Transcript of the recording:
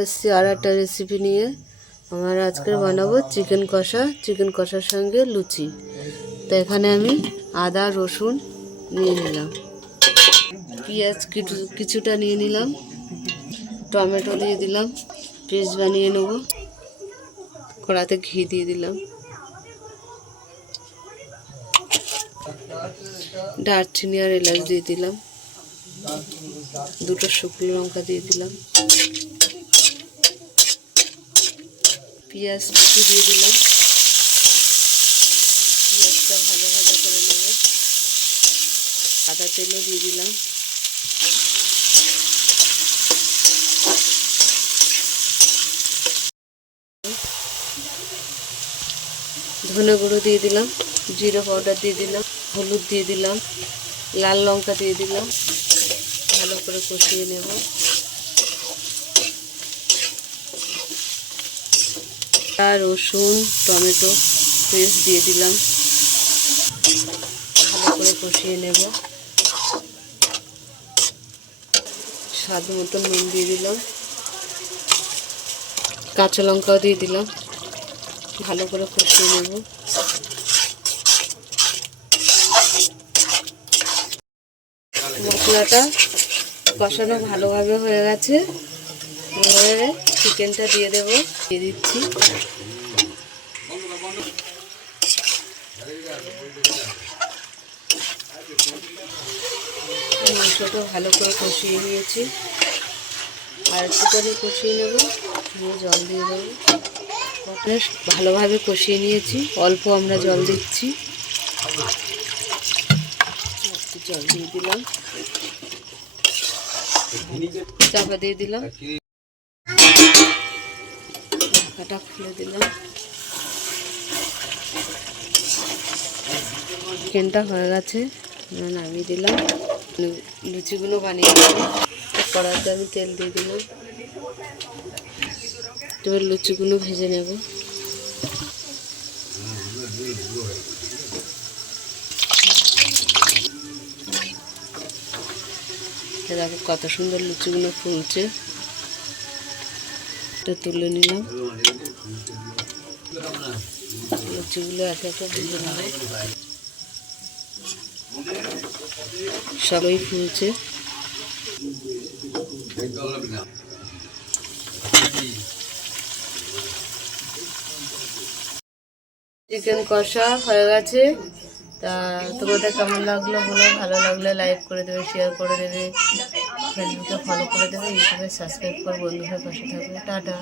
এসছি আর একটা রেসিপি নিয়ে। আমার আজকে বানাবো চিকেন কষা চিকেন কষার সঙ্গে লুচি। তো এখানে আমি আদা, রসুন নিয়ে নিলাম। পেঁয়াজ কিছু- কিছুটা নিয়ে নিলাম। টমেটো দিয়ে দিলাম। পেস্ট বানিয়ে নেব। কড়াতে ঘি দিয়ে দিলাম। দারচিনি আর এলাচ দিয়ে দিলাম। দুটো শুকনো লঙ্কা দিয়ে দিলাম। পেঁয়াজ কুচি দিয়ে দিলাম। পেঁয়াজটা ভালো ভালো করে নেব। সাদা তেলও দিয়ে দিলাম। ধনে গুঁড়ো দিয়ে দিলাম, জিরে পাউডার দিয়ে দিলাম, হলুদ দিয়ে দিলাম, লাল লঙ্কা দিয়ে দিলাম। ভালো করে কষিয়ে নেব। আর রসুন, টমেটো পেস্ট দিয়ে দিলাম। ভালো করে কষিয়ে নেব। স্বাদ মতো নুন দিয়ে দিলাম। কাঁচা লঙ্কাও দিয়ে দিলাম। ভালো করে কষিয়ে নেব। মশলাটা কষানো ভালোভাবে হয়ে গেছে। চিকেনটা দিয়ে দেবো। দিয়ে দিচ্ছি। মাংসটা ভালো করে কষিয়ে নিয়েছি। আর একটু করে কষিয়ে নেব। নিয়ে জল দিয়ে দেবো। বেশ ভালোভাবে কষিয়ে নিয়েছি। অল্প আমরা জল দিচ্ছি। জল দিয়ে দিলাম। চাপা দিয়ে দিলাম। ঢাকাটা খুলে দিলাম। চিকেনটা হয়ে গেছে নামিয়ে দিলাম। লুচিগুলো বানিয়ে দিলাম। কড়াতে আমি তেল দিয়ে দিলাম। এবার লুচিগুলো ভেজে নেব। দেখো কত সুন্দর লুচিগুলো ফুলছে। এটা তুলে নিলাম। লুচিগুলো একে একে ভেজে নেব। সবই ফুলছে। চিকেন কষা হয়ে গেছে। তা তোমাদের কেমন লাগল বলো? ভালো লাগলে লাইক করে দেবে শেয়ার করে দেবে। ফেসবুকে ফলো করে দেবে ইউটিউবে সাবস্ক্রাইব করে বন্ধুদের পাশে থাকবে। টাটা।